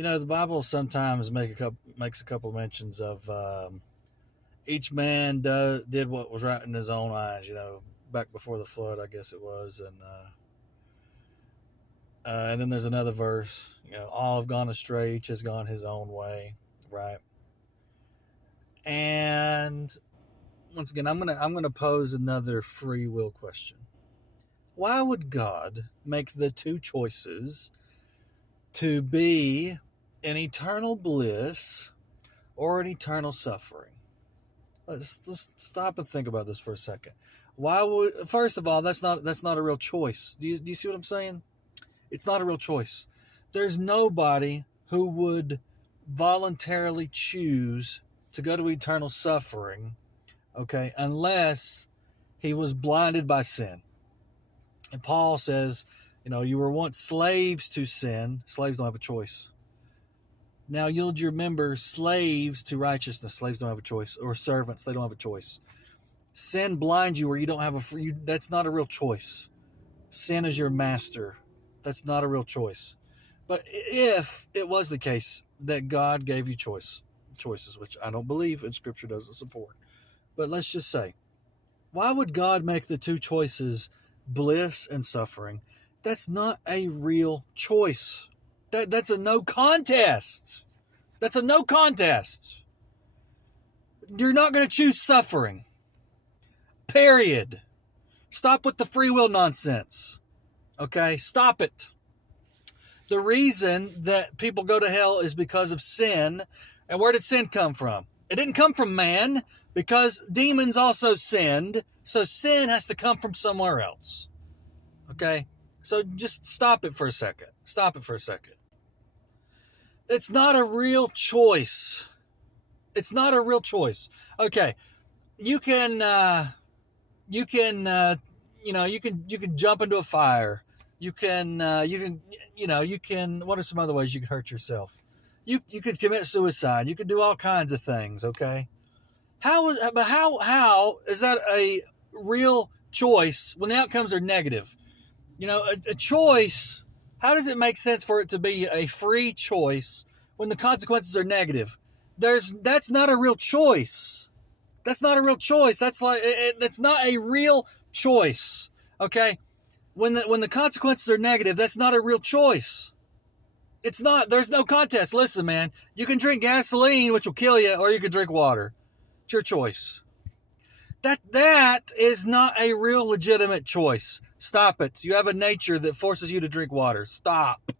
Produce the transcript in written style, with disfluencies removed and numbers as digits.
The Bible sometimes makes a couple of mentions of each man did what was right in his own eyes. Back before the flood, I guess it was, and then there's another verse. All have gone astray; each has gone his own way, right? And once again, I'm gonna pose another free will question. Why would God make the two choices to be an eternal bliss or an eternal suffering? Let's stop and think about this for a second. Why would First of all, that's not a real choice. Do you see what I'm saying? It's not a real choice. There's nobody who would voluntarily choose to go to eternal suffering, okay, unless he was blinded by sin. And Paul says, you were once slaves to sin. Slaves don't have a choice. Now yield your members slaves to righteousness. Slaves don't have a choice. Or servants, they don't have a choice. Sin blinds you where you don't have that's not a real choice. Sin is your master. That's not a real choice. But if it was the case that God gave you choices, which I don't believe and Scripture doesn't support, but let's just say, why would God make the two choices bliss and suffering? That's not a real choice. That's a no contest. That's a no contest. You're not going to choose suffering. Period. Stop with the free will nonsense. Okay? Stop it. The reason that people go to hell is because of sin. And where did sin come from? It didn't come from man, because demons also sinned. So sin has to come from somewhere else. Okay? So just stop it for a second. Stop it for a second. It's not a real choice. It's not a real choice. Okay. You can jump into a fire. You can, what are some other ways you could hurt yourself? You could commit suicide. You could do all kinds of things. Okay. How is that a real choice when the outcomes are negative? A choice, how does it make sense for it to be a free choice when the consequences are negative? That's not a real choice. That's not a real choice. That's not a real choice. Okay? When the consequences are negative, that's not a real choice. It's not. There's no contest. Listen, man, you can drink gasoline, which will kill you, or you can drink water. It's your choice. That is not a real legitimate choice. Stop it. You have a nature that forces you to drink water. Stop.